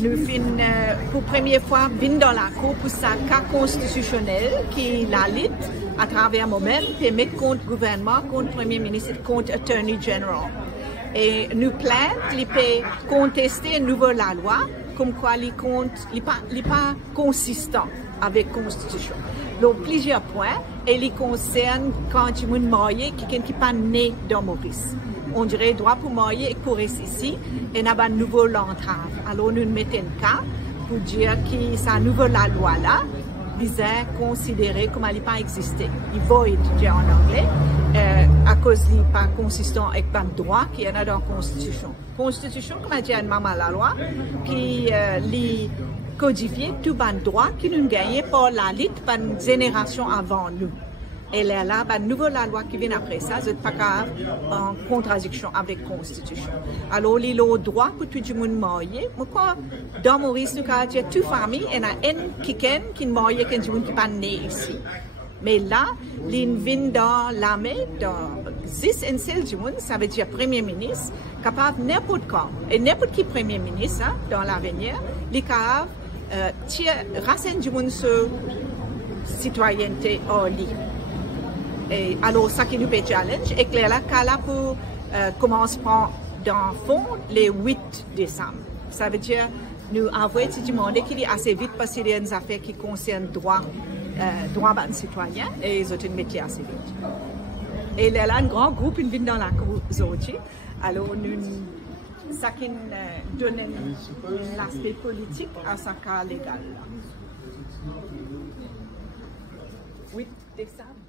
nous finissons pour la première fois dans la Cour pour sa cas constitutionnel qui la lutte à travers moi-même permet contre le gouvernement, contre le Premier ministre, contre l'Attorney General. Et nous plainte, il peut contester à nouveau la loi, comme quoi il n'est pas consistant avec la Constitution. Donc, plusieurs points, et il concerne quand il y a un marié qui n'est pas né dans Maurice. On dirait droit pour marier et pour rester ici, et n'a pas de nouveau l'entrave. Alors, nous mettons un cas pour dire que sa nouvelle loi là, disait considéré comme elle n'a pas existé. Il void, dire en anglais, à cause qu'il n'est pas consistant avec le droit qui est dans la Constitution. Constitution, comme a dit maman la loi, qui les codifié tout le droit qui nous gagne par la lutte par une génération avant nous. Et là, une nouvelle loi qui vient après ça, c'est pas en contradiction avec la Constitution. Alors, il y a le droit pour tout le monde marier. Pourquoi, dans Maurice, nous avons toute famille, il y a un qui est marié, qui n'est pas né ici. Mais là, il vient dans l'armée, dans 10 et 7 du monde, ça veut dire Premier ministre, capable n'importe quand. Et n'importe qui Premier ministre, hein, dans l'avenir, il est capable de racine du monde sur citoyenneté hors ligne. Et alors, ça qui nous fait challenge, et que là, pour commencer dans le fond, les 8 décembre. Ça veut dire, nous avons demandé qu'il est assez vite parce qu'il y a des affaires qui concernent droit des citoyens et ils ont une métier assez vite. Et là, un grand groupe, il vient dans la cour aujourd'hui. Alors, nous, ça qui donne l'aspect politique à ce cas légal. 8 décembre.